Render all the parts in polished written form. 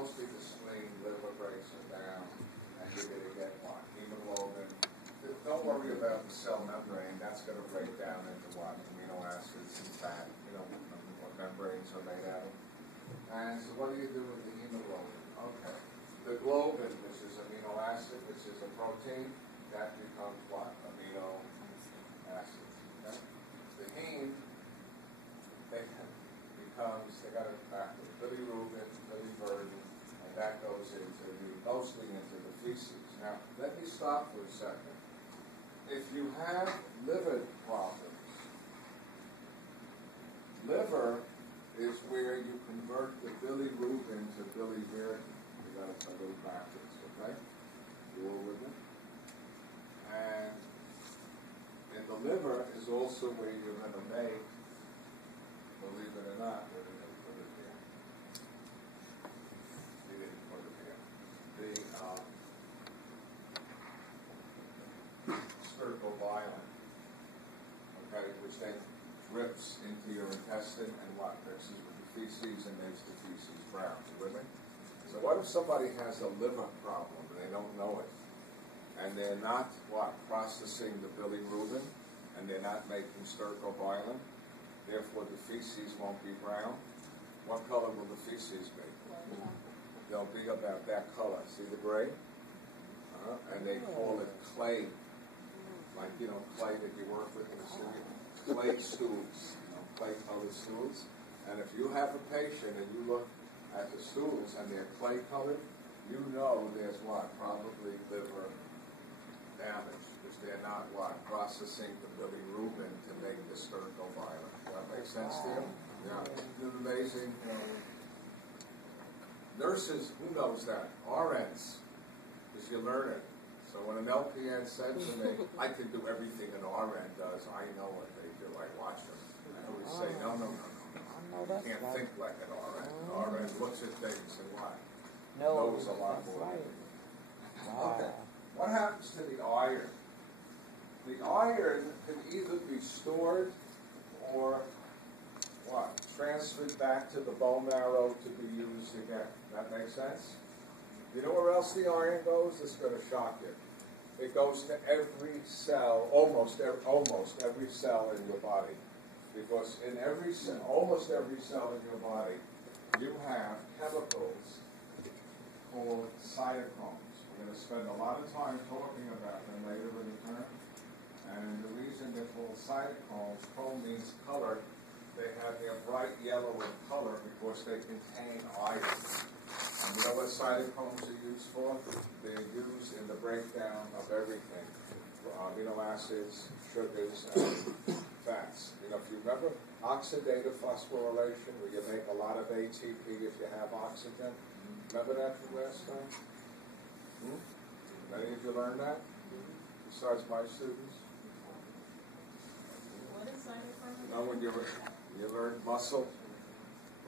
mostly the spleen, liver breaks them down, and you're going to get what? Hemoglobin. Don't worry about the cell membrane. That's going to break down into what? Amino acids and fat. You know what membranes are made out of. And so what do you do with the hemoglobin? Okay. The globin, which is amino acid, which is a protein, that becomes what? Amino acids. Okay? The heme, they got it backwards. Bilirubin, biliverdin, and that goes mostly into the feces. Now, let me stop for a second. If you have liver problems, liver is where you convert the bilirubin to biliverdin. You got it a little backwards, okay? You all with me? And in the liver is also where you're going to make, believe it or not, where did they put it here? They didn't put it here. The stercoviolin, okay, which then drips into your intestine and what? Mixes with the feces and makes the feces brown. You with me? So what if somebody has a liver problem and they don't know it? And they're not, what, processing the bilirubin, and they're not making stercoviolin, therefore the feces won't be brown. What color will the feces be? They'll be about that color. See the gray? And they call it clay. Like, you know, clay that you work with in the city. Clay stools. You know, clay-colored stools. And if you have a patient and you look at the stools and they're clay-colored, you know there's what? Probably liver damage, because they're not what? Processing the bilirubin to make the stercoviolin. Does that make sense to you? Yeah. Isn't it amazing? Nurses, who knows that? RNs, because you learn it. So when an LPN said to me, I can do everything an RN does, I know what they do. I watch them. I always say, no. You can't think like an RN. RN looks at things and what? Knows a lot more. Okay. What happens to the iron? The iron can either be stored or what? Transferred back to the bone marrow to be used again. That makes sense? You know where else the iron goes? It's going to shock you. It goes to every cell, almost every cell in your body. Because in every cell, almost every cell in your body, you have chemicals called cytochromes. We're going to spend a lot of time talking about them later in the term. And the reason they're called cytochromes, chrome means color. They have their bright yellow in color because they contain iron. And you know what cytochromes are used for? They're used in the breakdown of everything. Amino acids, sugars, and fats. You know, if you remember oxidative phosphorylation, where you make a lot of ATP if you have oxygen. Remember that from last time? Many of you learned that? Besides my students? What is cytochrome? You know, when you learn muscle,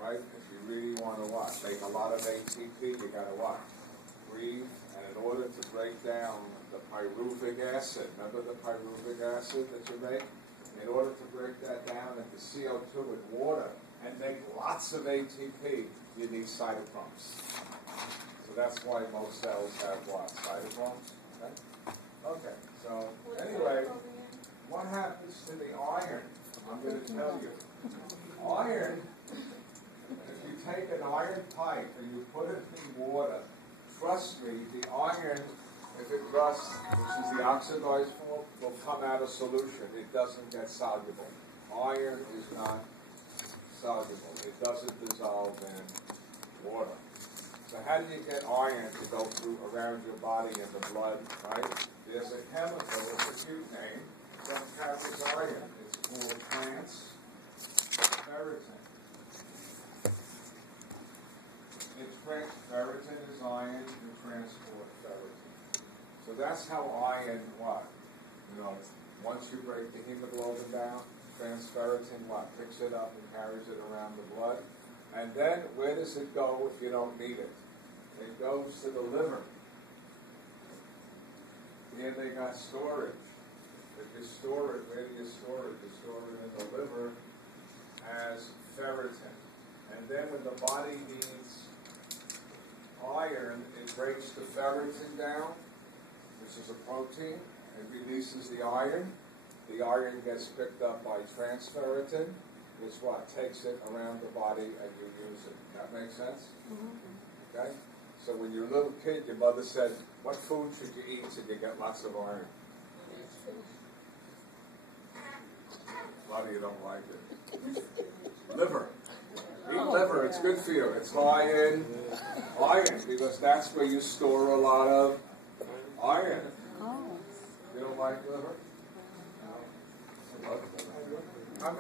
right? If you really want to what? Make a lot of ATP, you got to what? Breathe. And in order to break down the pyruvic acid, remember the pyruvic acid that you make? In order to break that down into CO2 and water and make lots of ATP, you need cytochromes. So that's why most cells have what? Cytochromes. Okay, so anyway, what happens to the iron? I'm going to tell you. Iron, if you take an iron pipe and you put it in water, trust me, the iron, if it rusts, which is the oxidized form, will come out of solution. It doesn't get soluble. Iron is not soluble. It doesn't dissolve in water. So how do you get iron to go through around your body and the blood, right? There's a chemical, it's a cute name, that carries iron. It's called transferrin. Ferritin is iron, you transport ferritin. So that's how iron, what? You know, once you break the hemoglobin down, transferritin, what? Picks it up and carries it around the blood. And then, where does it go if you don't need it? It goes to the liver. Here they got storage. If you store it, where do you store it? You store it in the liver as ferritin. And then when the body needs iron, it breaks the ferritin down, which is a protein. It releases the iron. The iron gets picked up by transferritin, which what? Takes it around the body and you use it. That makes sense? Okay? So when you're a little kid, your mother said, what food should you eat so you get lots of iron? A lot of you don't like it. Liver. Eat liver, it's good for you. It's high in iron because that's where you store a lot of iron. You don't like liver? No. I'm